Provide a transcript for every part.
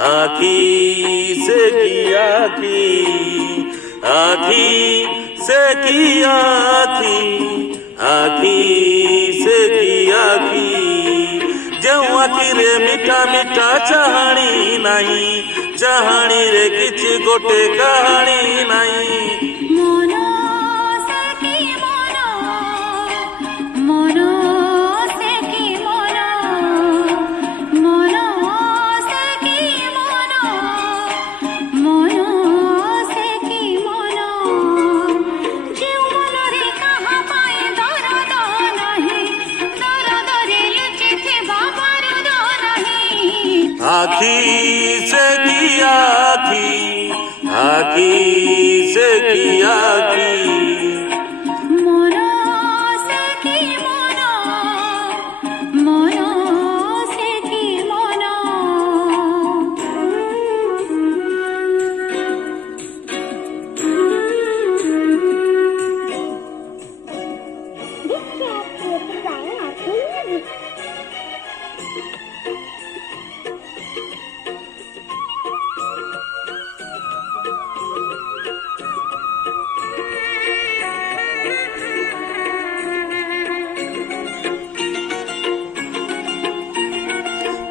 आखी से की आखी, आखी से की आखी, आखी से की आखी। जो आखि रे मिठा मिठा चाहाणी नहीं, चाहाणी रे किछि गोटे कहानी नहीं। आखी से की आखी, आखी से की आखी।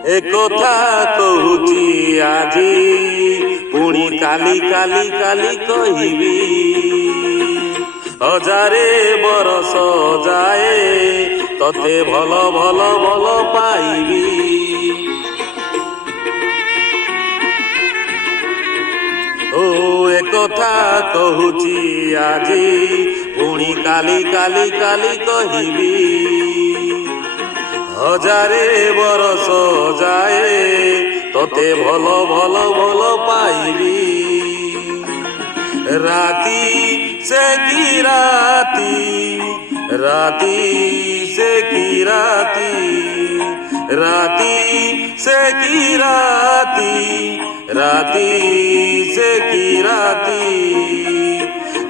एकथा कहूची आजी, पुणी काली काली काली कहिबी। हजारे बरस जाए तते भल भल भल पाइबी। ओ एकथा कहूची आजी, पुणी काली काली काली कहिबी। हजारे बरस जाए तते भल भल भल पाइबी। राती से की राती, राती से की राती, राती से की राती, राती से की राती।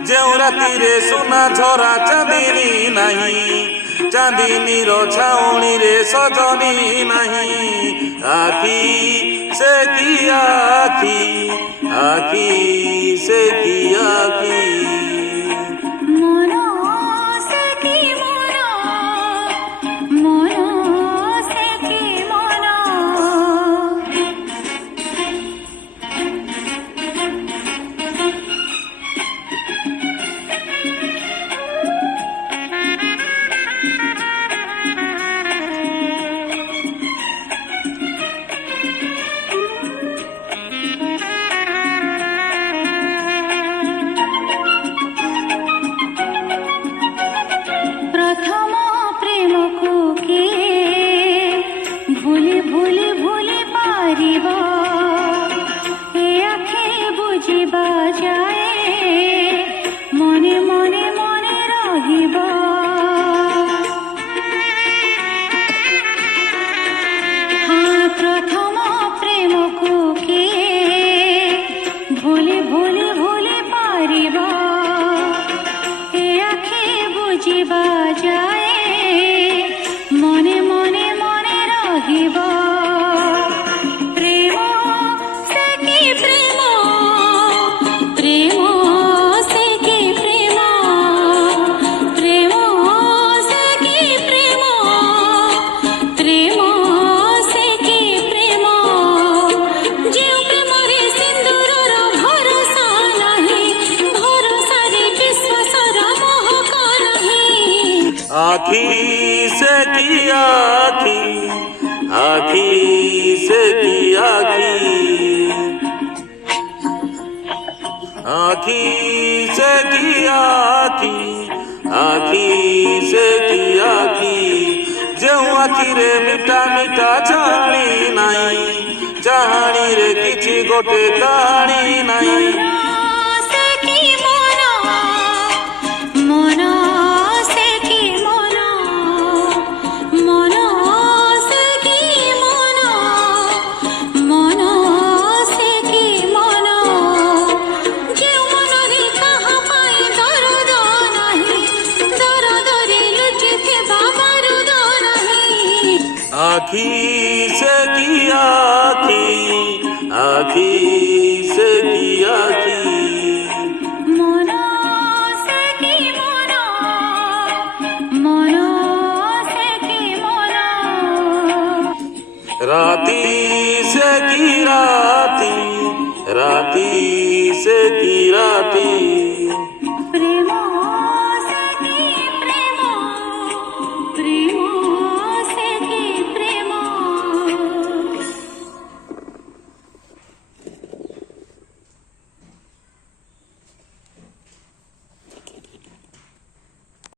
जो राती रे सुना झरा चांदनी नहीं, चांदनी रो छाउणी रे सजनी नहीं। आखी से की आखी, आखी से की आखी। आखी से की आखी, आखी से की आखी, आखी से की आखी, आखी से की आखी। जो आखि रे मिठा मिठा चाहाणी नहीं, चाहाणी रे किछि गोटे कहानी नहीं। आखी से की आखी, আঁখি সে কি আঁখি মনো সে কি মনো, মনো সে কি মনো। রাতি সে কি রাতি, রাতি সে কি রাতি